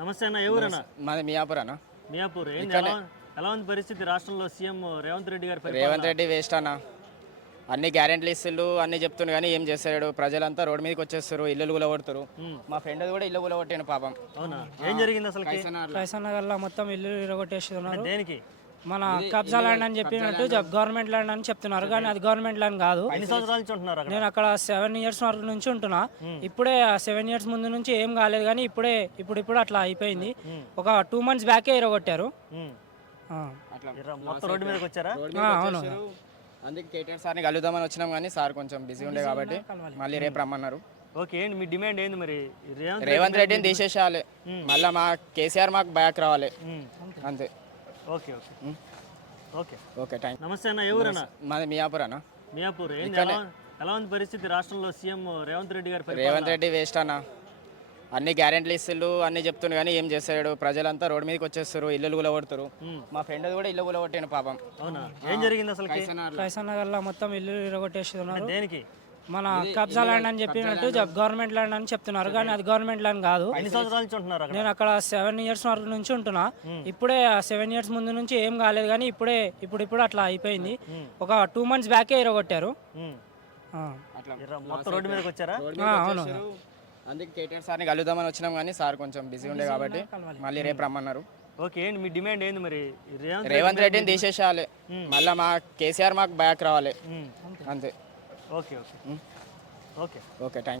నమస్తే అన్న, ఏ ఊరన్నా? మాది మియాపూర్ అన్న. మియాపూర్. ఏంది ఎలా ఉంది పరిస్థితి రాష్ట్రంలో? సీఎం రేవంత్ రెడ్డి గారి రేవంత్ రెడ్డి వేస్ట్ అన్న. అన్ని గ్యారెంటీలు ఇస్తులు అన్ని చెప్తుండు కానీ ఏం చేస్తాడు? ప్రజలంతా రోడ్డు మీదకి వచ్చేస్తారు, ఇల్లు కూలగొడతారు. మా ఫ్రెండ్ కూడా ఇల్లు కూలగొట్టాను పాపం. అవునా? ఏం జరిగింది అసలు? కైసన్నగర్లో మొత్తం ఇల్లు ఇరగొట్టేస్తున్నారు. దేనికి? మన కబ్జా ల్యాండ్ అని చెప్పినట్టు గవర్నమెంట్ ల్యాండ్ అని చెప్తున్నారు, కానీ అది గవర్నమెంట్ ల్యాండ్ కాదు. ఎన్ని సంవత్సరాల నుంచి ఉంటున్నారు అక్కడ? నేను అక్కడ 7 years వరకు నుంచి ఉంటున్నా. ఇప్పుడే 7 years ముందు నుంచి ఏం కాలేదు, కానీ ఇప్పుడు అట్లా అయిపోయింది. ఒక 2 months బ్యాకే ఇరగొట్టారు. మొత్తం రోడ్డు మీదకి వచ్చారా? అవును. అందుకే కేటీఆర్ సార్ని కలుద్దామని వచ్చినాం, కానీ సార్ కొంచెం బిజీ ఉండే కాబట్టి మళ్ళీ రేపు రమ్మన్నారు. ఓకే, ఏంటి మీ డిమాండ్ ఏంది మరి? రేవంత్ రెడ్డిని తీసేసేయాలి, మళ్ళీ మా కేసీఆర్ మాకు బ్యాక్ రావాలి, అంతే. Okay okay okay okay thank. నమస్తే అన్న, ఏ ఊరన్నా? మాది మియాపూర్ అన్న. మియాపూర్. ఏంది ఎలా ఉంది పరిస్థితి రాష్ట్రంలో? సీఎం రేవంత్ రెడ్డి గారి రేవంత్ రెడ్డి వేస్ట్ అన్న. అన్ని గ్యారెంటీలు ఇస్తులు అన్ని చెప్తుండు కానీ ఏం చేస్తాడు? ప్రజలంతా రోడ్డు మీదకి వచ్చేస్తారు, ఇల్లు కూలగొడతారు. మా ఫ్రెండ్ కూడా ఇల్లు కూలగొట్టాను పాపం. అవునా? ఏం జరిగింది అసలు? కైసన్నగర్లో మొత్తం ఇల్లు ఇరగొట్టేస్తున్నారు. దేనికి? మన కబ్జా ల్యాండ్ అని చెప్పినట్టు గవర్నమెంట్ ల్యాండ్ అని చెప్తున్నారు, కానీ అది గవర్నమెంట్ ల్యాండ్ కాదు. ఎన్ని సంవత్సరాల నుంచి ఉంటున్నారు అక్కడ? నేను అక్కడ 7 years వరకు నుంచి ఉంటున్నా. ఇప్పుడే 7 years ముందు నుంచి ఏం కాలేదు, కానీ ఇప్పుడు అట్లా అయిపోయింది. ఒక 2 months బ్యాకే ఇరగొట్టారు. మొత్తం రోడ్డు మీదకి వచ్చారా? అవును. అందుకే కేటీఆర్ సార్ని కలుద్దామని వచ్చినాం, కానీ సార్ కొంచెం బిజీ ఉండే కాబట్టి మళ్ళీ రేపు రమ్మన్నారు. ఓకే, ఏంటి మీ డిమాండ్ ఏంది మరి? రేవంత్ రెడ్డిని తీసేసేయాలి, మళ్ళీ మా కేసీఆర్ మాకు బ్యాక్ రావాలి, అంతే. Okay okay okay okay thank.